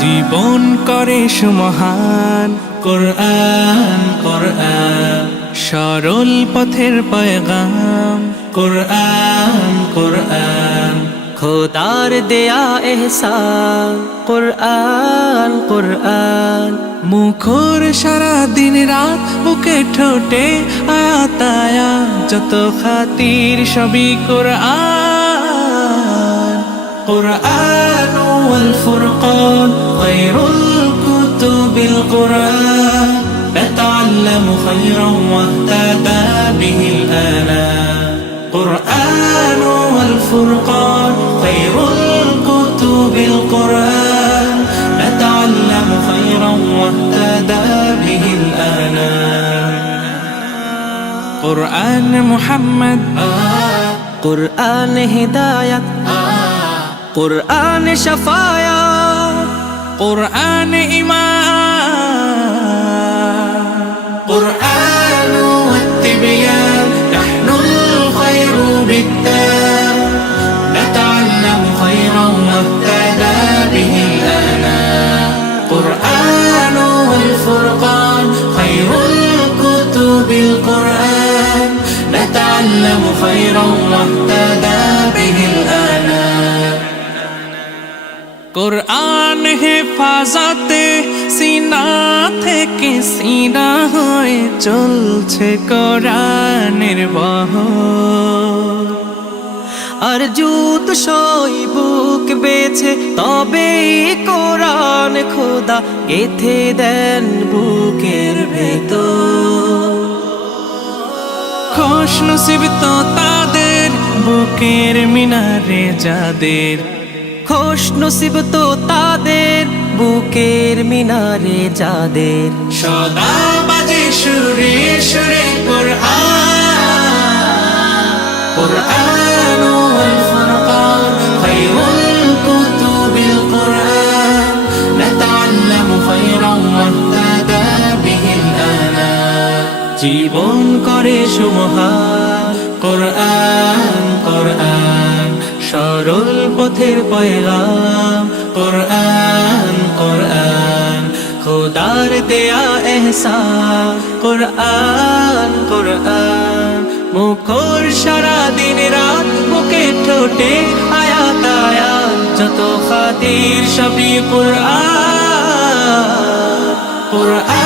জীবন করে সুমহান কোরআন কোরআন সরল পথের পয়গাম কোরআন কোরআন খোদার দেয়া এহসান কুরআন কুরআন মুখর সারা দিন রাত বুকে ঠোঁটে আয়াত আয়াত যত খাতির সবই কোরআন قرآن والفرقان خير الكتب القرآن نتعلم خيرا واهتدى به الآنام قرآن والفرقان خير الكتب القرآن نتعلم خيرا واهتدى به الآنام قرآن محمد কুরআন হিদায়াত কুরআন শাফায়াত قرآن إيمان قرآن والتبيان نحن الخير بالتام نتعلم خيرا واهتدى به الآنام قرآن والفرقان خير الكتب القرآن نتعلم خيرا واهتدى به الآنام কোরআন হেফাজতে সিনা থেকে সিনা হয়ে চলছে কোরআনের বহর আর জুত সই বুক বেছে তবে কোরআন খোদা গেথে দেন বুকের ভেতর খুশ নসিব তো তাদের বুকের মিনারে যাদের খুশ নসিব তো তাদের বুকের মিনারে যাদের সদা বাজে সুরে সুরে قرآن والفرقان خير الكتب القرآن نتعلم خيرا واهتدى به الآنام জীবন করে সুমহান কোরআন কোরআন সরল পথের পয়গাম কোরআন কোরআন খোদার দেয়া এহসান কোরআন কোরআন মুখর সারা দিন রাত বুকে ঠোঁটে আয়াত আয়াত যত খাতির সবই কোরআন কোরআন